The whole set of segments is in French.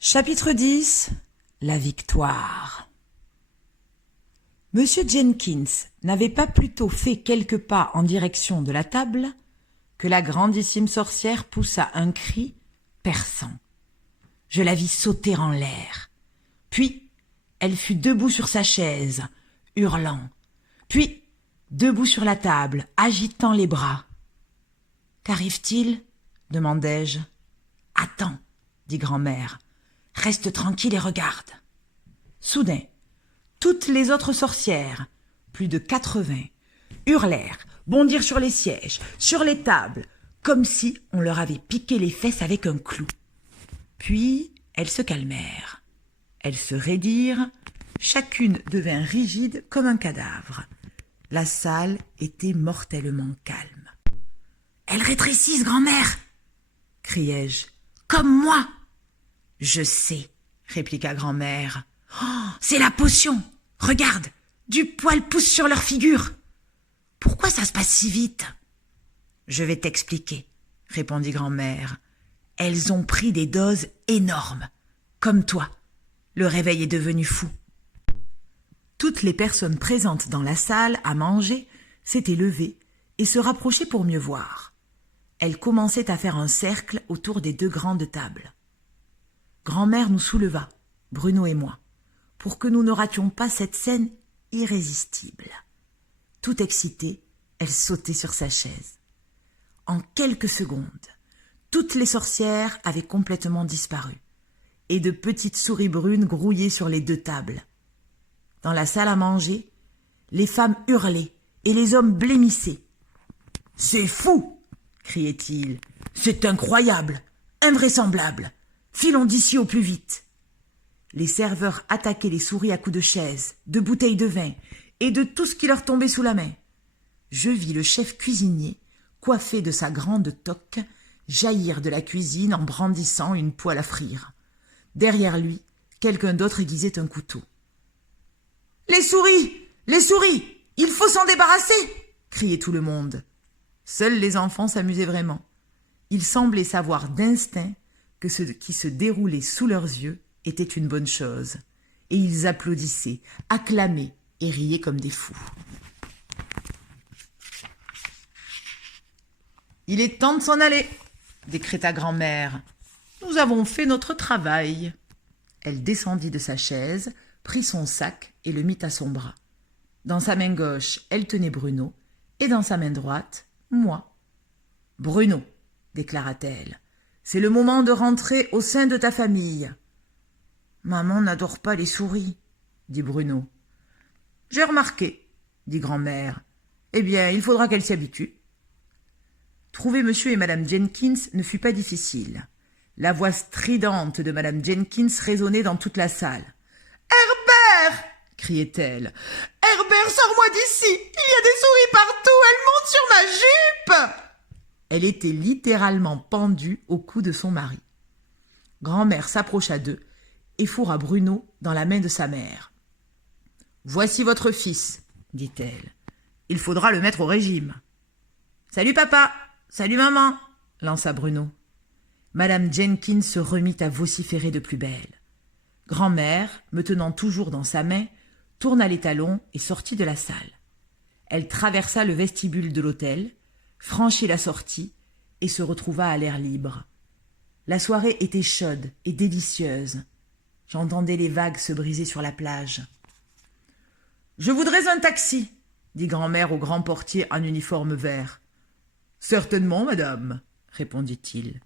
Chapitre 10. La victoire. Monsieur Jenkins n'avait pas plutôt fait quelques pas en direction de la table que la grandissime sorcière poussa un cri perçant. Je la vis sauter en l'air. Puis, elle fut debout sur sa chaise, hurlant. Puis, debout sur la table, agitant les bras. « Qu'arrive-t-il » demandai-je. « Attends, » dit grand-mère. « Reste tranquille et regarde. » Soudain, toutes les autres sorcières, plus de 80, hurlèrent, bondirent sur les sièges, sur les tables, comme si on leur avait piqué les fesses avec un clou. Puis, elles se calmèrent. Elles se raidirent, chacune devint rigide comme un cadavre. La salle était mortellement calme. « Elles rétrécissent, grand-mère !» criai-je. « Comme moi !» « Je sais, » répliqua grand-mère. « Oh, c'est la potion ! Regarde, du poil pousse sur leur figure. Pourquoi ça se passe si vite ?»« Je vais t'expliquer, » répondit grand-mère. « Elles ont pris des doses énormes, comme toi. Le réveil est devenu fou. » Toutes les personnes présentes dans la salle à manger s'étaient levées et se rapprochaient pour mieux voir. Elles commençaient à faire un cercle autour des deux grandes tables. Grand-mère nous souleva, Bruno et moi, pour que nous ne rations pas cette scène irrésistible. Tout excitée, elle sautait sur sa chaise. En quelques secondes, toutes les sorcières avaient complètement disparu, et de petites souris brunes grouillaient sur les deux tables. Dans la salle à manger, les femmes hurlaient et les hommes blêmissaient. « C'est fou !» criaient-ils. « C'est incroyable, invraisemblable. Filons d'ici au plus vite. » Les serveurs attaquaient les souris à coups de chaises, de bouteilles de vin et de tout ce qui leur tombait sous la main. Je vis le chef cuisinier, coiffé de sa grande toque, jaillir de la cuisine en brandissant une poêle à frire. Derrière lui, quelqu'un d'autre aiguisait un couteau. « Les souris! Les souris! Il faut s'en débarrasser !» criait tout le monde. Seuls les enfants s'amusaient vraiment. Ils semblaient savoir d'instinct que ce qui se déroulait sous leurs yeux était une bonne chose, et ils applaudissaient, acclamaient et riaient comme des fous. « Il est temps de s'en aller, » décréta grand-mère. « Nous avons fait notre travail. » Elle descendit de sa chaise, prit son sac et le mit à son bras. Dans sa main gauche, elle tenait Bruno, et dans sa main droite, moi. « Bruno, » déclara-t-elle, « c'est le moment de rentrer au sein de ta famille. »« Maman n'adore pas les souris, » dit Bruno. « J'ai remarqué, » dit grand-mère. « Eh bien, il faudra qu'elle s'y habitue. » Trouver monsieur et madame Jenkins ne fut pas difficile. La voix stridente de madame Jenkins résonnait dans toute la salle. « Herbert !» criait-elle. « Herbert, sors-moi d'ici! Il y a des souris partout! Elles montent sur ma jupe !» Elle était littéralement pendue au cou de son mari. Grand-mère s'approcha d'eux et fourra Bruno dans la main de sa mère. « Voici votre fils, » dit-elle. « Il faudra le mettre au régime. »« Salut papa ! Salut maman !» lança Bruno. Madame Jenkins se remit à vociférer de plus belle. Grand-mère, me tenant toujours dans sa main, tourna les talons et sortit de la salle. Elle traversa le vestibule de l'hôtel, franchit la sortie et se retrouva à l'air libre. La soirée était chaude et délicieuse. J'entendais les vagues se briser sur la plage. « Je voudrais un taxi, » dit grand-mère au grand portier en uniforme vert. « Certainement, madame, » répondit-il.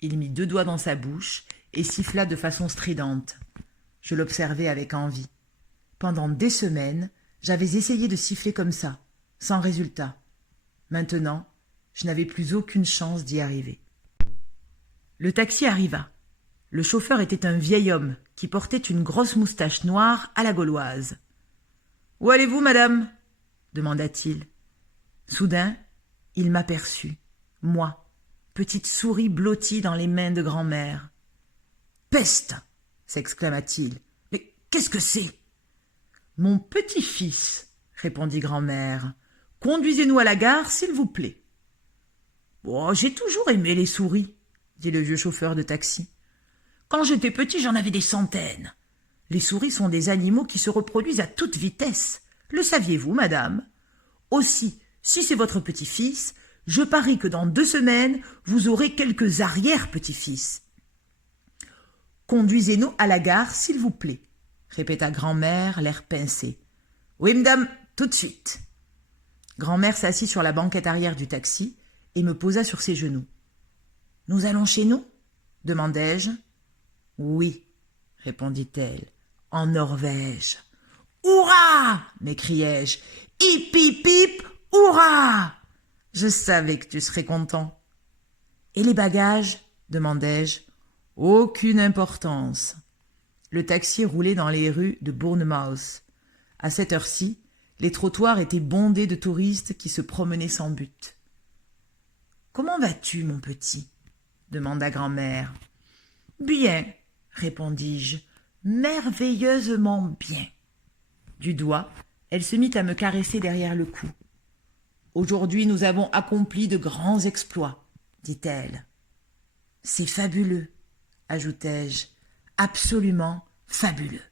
Il mit 2 doigts dans sa bouche et siffla de façon stridente. Je l'observais avec envie. Pendant des semaines, j'avais essayé de siffler comme ça, sans résultat. Maintenant, je n'avais plus aucune chance d'y arriver. Le taxi arriva. Le chauffeur était un vieil homme qui portait une grosse moustache noire à la gauloise. « Où allez-vous, madame ?» demanda-t-il. Soudain, il m'aperçut, moi, petite souris blottie dans les mains de grand-mère. « Peste !» s'exclama-t-il. « Mais qu'est-ce que c'est ?»« Mon petit-fils, » répondit grand-mère. « Conduisez-nous à la gare, s'il vous plaît. »« Oh, j'ai toujours aimé les souris, » dit le vieux chauffeur de taxi. Quand j'étais petit, j'en avais des centaines. Les souris sont des animaux qui se reproduisent à toute vitesse. Le saviez-vous, madame? Aussi, si c'est votre petit-fils, je parie que dans 2 semaines, vous aurez quelques arrière-petits-fils. Conduisez-nous à la gare, s'il vous plaît, répéta grand-mère, l'air pincé. Oui, madame, tout de suite. Grand-mère s'assit sur la banquette arrière du taxi et me posa sur ses genoux. Nous allons chez nous? Demandai-je. Oui, répondit-elle, en Norvège. Hurrah! M'écriai-je. Hip, hip, hip, hurrah! Je savais que tu serais content. Et les bagages? Demandai-je. Aucune importance. Le taxi roulait dans les rues de Bournemouth. À cette heure-ci, les trottoirs étaient bondés de touristes qui se promenaient sans but. « Comment vas-tu, mon petit ?» demanda grand-mère. « Bien, répondis-je, merveilleusement bien. » Du doigt, elle se mit à me caresser derrière le cou. « Aujourd'hui, nous avons accompli de grands exploits, dit-elle. « C'est fabuleux, ajoutai-je, absolument fabuleux. »